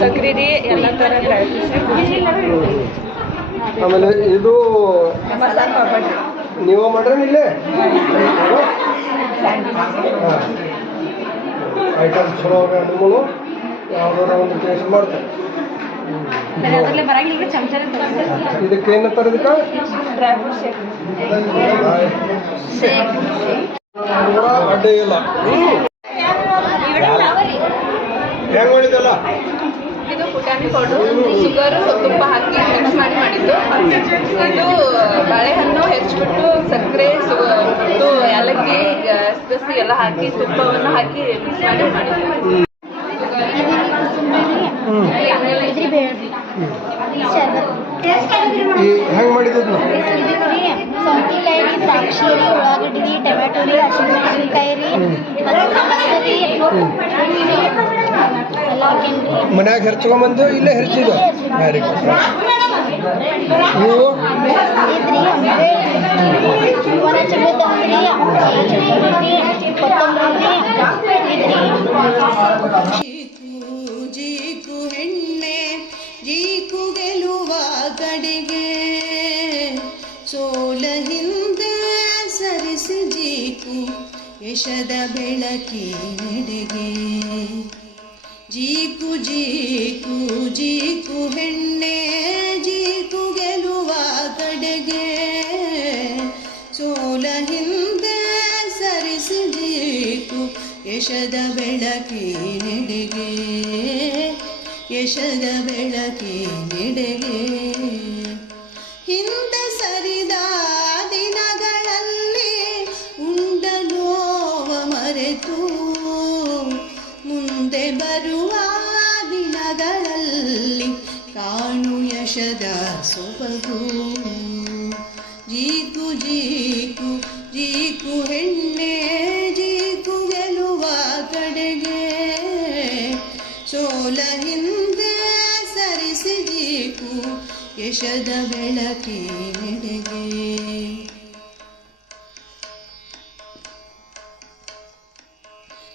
ಸಕ್ರಿ ರೀ ಎಲ್ಲ ಥರ ಆಮೇಲೆ ಇದು ಮಸಾಲೆ ಪಾಪಡ್ ನೀವು ಮಾಡ್ರಿ ಇಲ್ಲೇ ಐಟಮ್ ಚಲೋ ನಿಮ್ಮನು ಯಾವ್ದಾರ ಒಂದು ಟೇಸ್ಟ್ ಮಾಡ್ತಾರೆ. ಇದಕ್ಕೆ ಏನಂತಾರೆ ಇದಕ್ಕೆ ಡ್ರೈ ಫ್ರೂಟ್ ಶೇಕ್ ಅಡ್ಡೆ ಇಲ್ಲ ಹೆಂಗ್ ಮಾಡಿದಲ್ಲ ಇದು ಪುಟಾಣಿ ಪೌಡರ್ ಶುಗರು ತುಪ್ಪ ಹಾಕಿ ಮಿಕ್ಸ್ ಮಾಡಿದ್ದು. ಇದು ಬಾಳೆಹಣ್ಣು ಹೆಚ್ಚಿಬಿಟ್ಟು ಸಕ್ಕರೆ ಇದು ಏಲಕ್ಕಿ ಸ್ಪೈಸಿ ಎಲ್ಲ ಹಾಕಿ ತುಪ್ಪವನ್ನು ಹಾಕಿ ಮಿಕ್ಸ್ ಮಾಡಿದ್ದು. ಹೆಂಗ್ ಮಾಡಿದ್ದು ಸೌತೆಕಾಯಿ ರೀ, ದ್ರಾಕ್ಷಿ ರೀ, ಉಳ್ಳಾಗಡ್ಡಿ ರೀ, ಟೊಮ್ಯಾಟೊ ರೀ, ಹಸಿಮೆಣಸಿನ್ಕಾಯಿ ರೀ, ಮೊಸರು ಎಲ್ಲ ಹಾಕೇನ್ರಿ. ಮನ್ಯಾಗ ಹೆರ್ಚ್ಕೊಂಬಂದು ಇಲ್ಲೇ ಹೆರ್ಚಿದ್ದು. Very good. ನೀವು ಇದ್ರಿ ಒಣ ಚಮಚ ಕೊತ್ತಂಬರಿ ಜೀಕು ಹೆಣ್ಣೆ ಜೀಕು ಗೆಲುವ ಕಡೆಗೆ ಸೋಲ ಹಿಂದೆ ಸರಿಸಿ ಜೀಕು ಯಶದ ಬೆಳಕಿನೆಡೆಗೆ. ಜೀಕು ಜೀಕು ಜೀಕು ಹೆಣ್ಣೆ ಜೀಕು ಗೆಲುವ ಕಡೆಗೆ ಸೋಲ ಹಿಂದೆ ಸರಿಸಿ ಜೀಕು ಯಶದ ಬೆಳಕಿನೆಡೆಗೆ ಯಶದ ಬೆಳಕಿನೆಡೆಗೆ. ಹಿಂದೆ ಸರಿದ ದಿನಗಳಲ್ಲಿ ಉಂಡ ನೋವ ಮರೆತು ಮುಂದೆ ಬರುವ ದಿನಗಳಲ್ಲಿ ಕಾಣು ಯಶದ ಸೊಬಗು. ಜೀಕು ಜೀಕು ಜೀಕು ಹೆಣ್ಣೆ ಜೀಕು ಗೆಲುವ ಕಡೆಗೆ ಸೋಲ ಹಿಂದೆ ಸರಿಸಿ ಜೀಕು ಯಶದ ಬೆಳಕಿನೆಡೆಗೆ.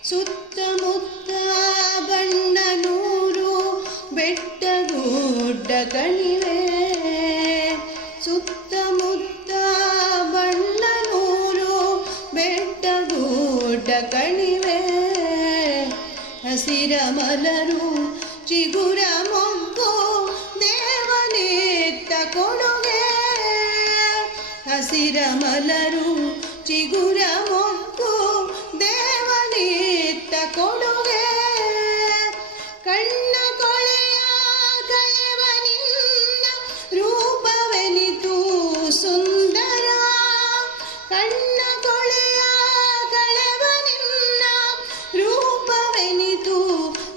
ಸುತ್ತಮುತ್ತ ಬಣ್ಣನೂರು ಬೆಟ್ಟಗುಡ್ಡ ಕಣಿವೆ. ಸುತ್ತಮುತ್ತ ಬಣ್ಣನೂರು ಬೆಟ್ಟಗುಡ್ಡ ಕಣಿವೆ. ಹಸಿರ ಮಲರು ಚಿಗುರ ಮೊಗ್ಗು ದೇವನಿತ್ತ ಕೊಡುಗೆ. ಹಸಿರ ಮಲರು ಚಿಗುರ ಮೊಗ್ಗು ದೇವನಿತ್ತ ಕೊಡುಗೆ. ಕಣ್ಣ ಕೊಳೆಯ ಕಳೆವನಿನ್ನ ರೂಪವೆನಿತು ಸುಂದರ. ಕಣ್ಣ ಕೊಳೆಯ ಕಳೆವನಿನ್ನ ರೂಪವೆನಿತು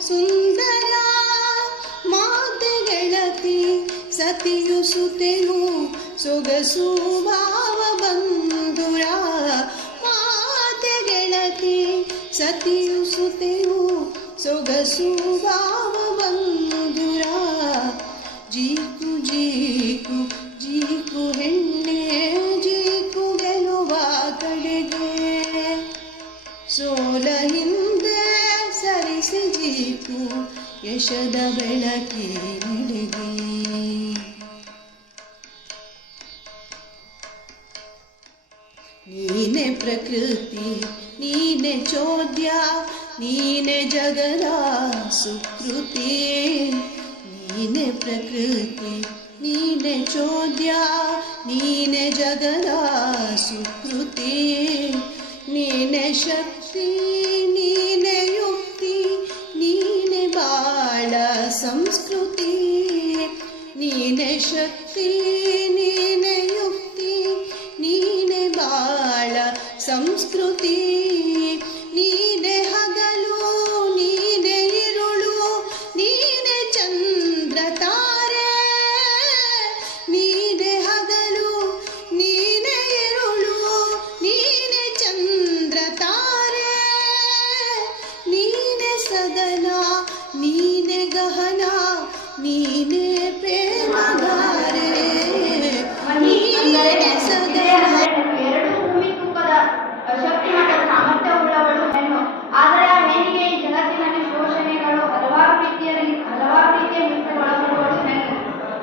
ಸುಂದರ. ಮಾತೆ ಗೆಳತಿ ಸತಿಯು ಸುತೆಯು ಸೊಗಸು ಭಾವ ಬಂಧುರ. ಮಾತೆ ಗೆಳತಿ ಸತಿಯು ಸುತೆಯು ಸೊಗಸು ಭಾವ ಬಂಧುರ. ಜೀಕು ಜೀಕು ಜೀಕು ಹೆಣ್ಣೆ ಜೀಕು ಗೆಲುವ ಕಡೆಗೆ ಸೋಲ ಹಿಂದೆ ಸರಿಸಿ ಜೀಕು ಯಶದ ಬೆಳಕಿನೆಡೆಗೆ. ನೀನೆ ಪ್ರಕೃತಿ ನೀನೆ ಚೋದ್ಯ ನೀನೆ ಜಗದ ಸುಕೃತಿ. ನೀನೆ ಪ್ರಕೃತಿ ನೀನೆ ಚೋದ್ಯ ನೀನೆ ಜಗದ ಸುಕೃತಿ. ನೀನೆ ಶಕ್ತಿ ನೀನೆ ಯುಕ್ತಿ ನೀನೆ ಬಾಳ ಸಂಸ್ಕೃತಿ. ನೀನೆ ಶಕ್ತಿ ನೀನೆ ಯುಕ್ತಿ ನೀನೆ ಬಾಳ ಸಂಸ್ಕೃತಿ. ಸದನ ನೀನೆ ಗಹನ ನೀನೆ ಪ್ರೇಮಧಾರೆ ನೀನೆ ಸದನ. ಎರಡು ಭೂಮಿ ತೂಕದ ಶಕ್ತಿ ಮತ್ತು ಸಾಮರ್ಥ್ಯವುಳ್ಳವಳು ಹೆಣ್ಣು. ಆದರೆ ಆ ಹೆಣ್ಣಿಗೆ ಈ ಜಗತ್ತಿನಲ್ಲಿ ಶೋಷಣೆಗಳು ಹಲವಾರು ರೀತಿಯ ಹಿಂಸೆಗೊಳಪಡುವಳು ಹೆಣ್ಣು.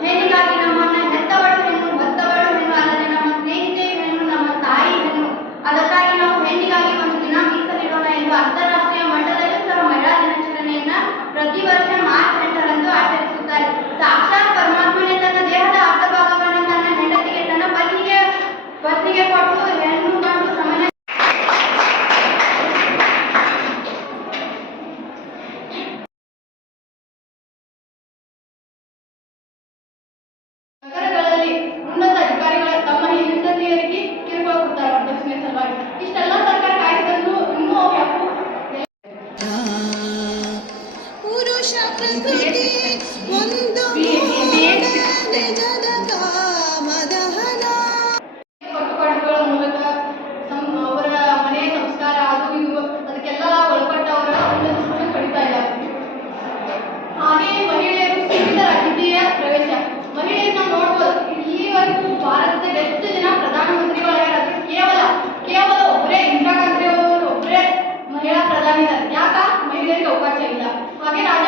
ಹೆಣ್ಣಿಗಾಗಿ ನಮ್ಮನ್ನ ಹೆತ್ತವಳು ಹೆಣ್ಣು, ಹೊತ್ತವಳು ಹೆಣ್ಣು, ಅಲ್ಲದೆ ನಮ್ಮ ಸ್ನೇಹಿತೆ ಹೆಣ್ಣು, ನಮ್ಮ ತಾಯಿ ಹೆಣ್ಣು. ಅದಕ್ಕಾಗಿ ನಾವು ಹೆಣ್ಣಿಗಾಗಿ ಒಂದು ದಿನ ಮೀಸಲಿಡೋಣ ಎಂದು ಅಂತಾರಾಷ್ಟ್ರೀಯ ಮಟ್ಟದಲ್ಲೂ ಸಹ ಮಹಿಳಾ ದಿನಾಚರಣೆಯನ್ನ ಪ್ರತಿ ವರ್ಷ ಮಾರ್ಚ್ 8ರಂದು ಆಚರಿಸುತ್ತಾರೆ. ಸಾಕ್ಷಾತ್ ಪರಮಾತ್ಮನೇ ತನ್ನ ದೇಹದ ಅರ್ಧ ಭಾಗವನ್ನು ತನ್ನ ಹೆಂಡತಿಗೆ, ತನ್ನ ಪತ್ನಿಗೆ ಕೊಟ್ಟು ಹೆಣ್ಣು ಗಂಡು ಸಮಾನ ನಗರಗಳಲ್ಲಿ ಉನ್ನತ ಅಧಿಕಾರಿಗಳ ತಮ್ಮ ಹೆಂಡತಿಯರಿಗೆ ಕಿರುಕುಳ ಕೊಡ್ತಾರೆ ವರದಕ್ಷಿಣೆ ಸಲುವಾಗಿ. ಇಷ್ಟೆಲ್ಲ ಸರ್ಕಾರ ಕಾಯ್ದಿದ್ರು ಇನ್ನೂ ಅವು ಯಾಕೂ ಪುರುಷ ಪ್ರಕೃತಿ ಒಂದು ನಿಜದ ಕಾಮದಹನ. ಕಟ್ಟುಪಾಡುಗಳ ಮೂಲಕ ಅವರ ಮನೆಯ ಸಂಸ್ಕಾರ ಅದು ಇದು ಅದಕ್ಕೆಲ್ಲ ಒಳಪಟ್ಟ ಅವರ ಶಿಕ್ಷಣ ಪಡಿತಾ ಇದ್ದಾರೆ. ಹಾಗೆಯೇ ಮಹಿಳೆಯರು ಸೀಮಿತ ರಾಜಕೀಯ ಪ್ರವೇಶ. ಮಹಿಳೆಯರನ್ನ ನೋಡ್ಬೋದು. ಇಲ್ಲಿವರೆಗೂ ಭಾರತದ ಎಷ್ಟು ಜನ ಪ್ರಧಾನಮಂತ್ರಿಗಳಾಗಿದ್ದಾರೆ? ಕೇವಲ ಒಬ್ಬರೇ ಇಂದಿರಾ ಗಾಂಧಿ ಅವರು ಒಬ್ಬರೇ ಮಹಿಳಾ ಪ್ರಧಾನಿ ಇದ್ದಾರೆ. ಯಾಕ ಮಹಿಳೆಯರಿಗೆ ಅವಕಾಶ ಇಲ್ಲ? ಹಾಗೆ ರಾಜ